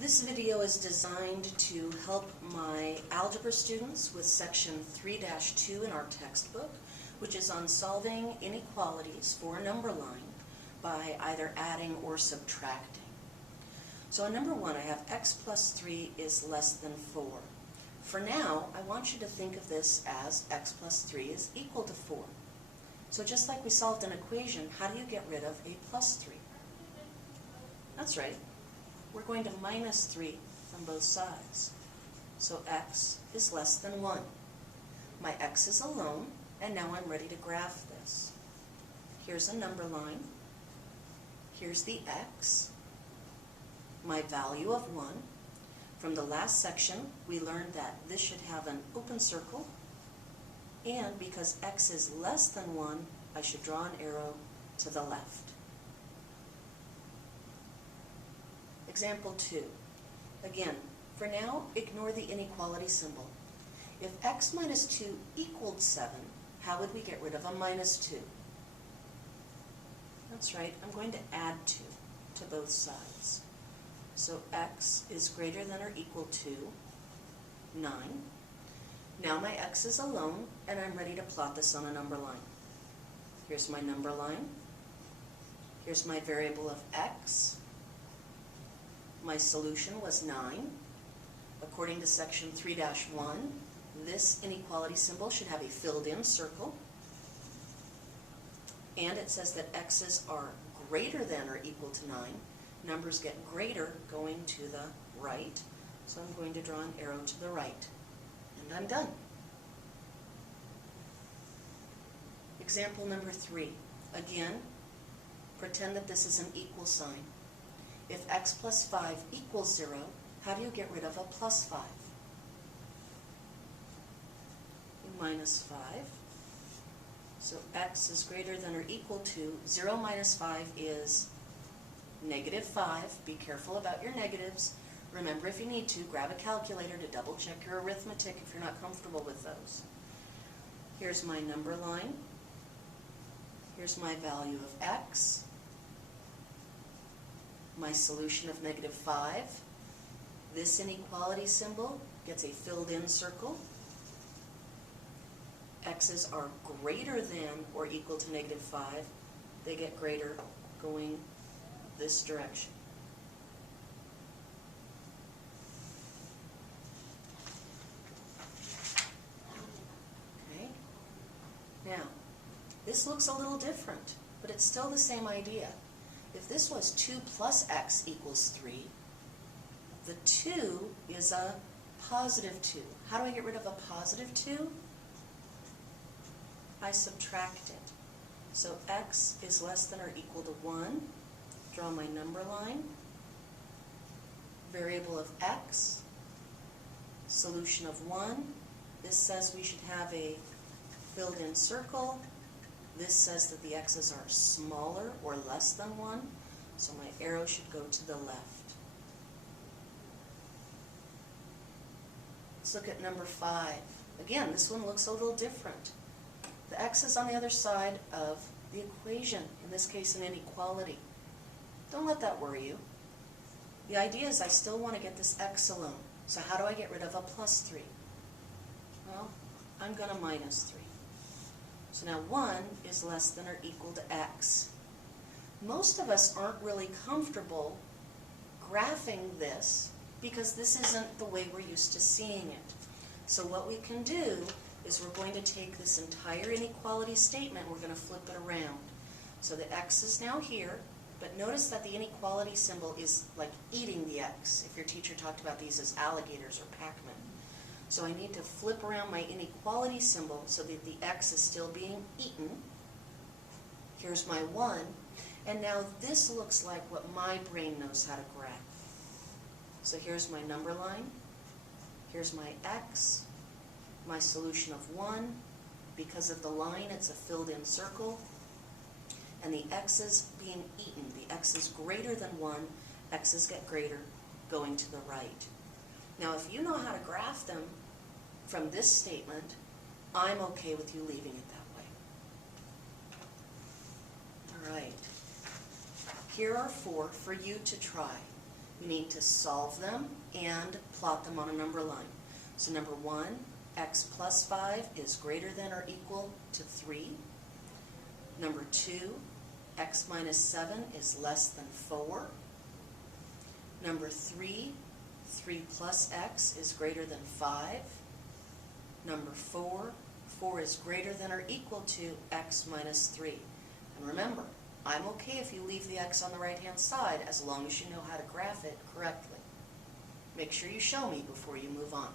This video is designed to help my algebra students with section 3-2 in our textbook, which is on solving inequalities for a number line by either adding or subtracting. So on number 1, I have x plus 3 is less than 4. For now, I want you to think of this as x plus 3 is equal to 4. So just like we solved an equation, how do you get rid of a plus 3? That's right. We're going to minus 3 on both sides. So x is less than 1. My x is alone, and now I'm ready to graph this. Here's a number line. Here's the x, my value of 1. From the last section, we learned that this should have an open circle, and because x is less than 1, I should draw an arrow to the left. Example 2. Again, for now, ignore the inequality symbol. If x minus 2 equaled 7, how would we get rid of a minus 2? That's right, I'm going to add 2 to both sides. So x is greater than or equal to 9. Now my x is alone, and I'm ready to plot this on a number line. Here's my number line. Here's my variable of x. My solution was 9. According to section 3-1, this inequality symbol should have a filled-in circle. And it says that x's are greater than or equal to 9. Numbers get greater going to the right. So I'm going to draw an arrow to the right. And I'm done. Example number 3. Again, pretend that this is an equal sign. If x plus 5 equals 0, how do you get rid of a plus 5? Minus 5. So x is greater than or equal to 0 minus 5 is negative 5. Be careful about your negatives. Remember, if you need to, grab a calculator to double check your arithmetic if you're not comfortable with those. Here's my number line. Here's my value of x. My solution of negative 5. This inequality symbol gets a filled-in circle. X's are greater than or equal to negative 5. They get greater going this direction. Okay. Now, this looks a little different, but it's still the same idea. If this was 2 plus x equals 3, the 2 is a positive 2. How do I get rid of a positive 2? I subtract it. So x is less than or equal to 1. Draw my number line. Variable of x. Solution of 1. This says we should have a filled-in circle. This says that the x's are smaller or less than 1, so my arrow should go to the left. Let's look at number 5. Again, this one looks a little different. The x is on the other side of the equation, in this case an inequality. Don't let that worry you. The idea is I still want to get this x alone. So how do I get rid of a plus 3? Well, I'm going to minus 3. So now 1 is less than or equal to x. Most of us aren't really comfortable graphing this because this isn't the way we're used to seeing it. So what we can do is we're going to take this entire inequality statement, we're going to flip it around. So the x is now here, but notice that the inequality symbol is like eating the x. If your teacher talked about these as alligators or Pac-Man. So I need to flip around my inequality symbol so that the x is still being eaten. Here's my 1. And now this looks like what my brain knows how to graph. So here's my number line. Here's my x. My solution of 1. Because of the line, it's a filled-in circle. And the x is being eaten. The x is greater than 1. X's get greater going to the right. Now, if you know how to graph them from this statement, I'm okay with you leaving it that way. All right. Here are 4 for you to try. we need to solve them and plot them on a number line. So number 1, x plus 5 is greater than or equal to 3. Number 2, x minus 7 is less than 4. Number 3, 3 plus x is greater than 5. Number 4, 4 is greater than or equal to x minus 3. And remember, I'm okay if you leave the x on the right-hand side as long as you know how to graph it correctly. Make sure you show me before you move on.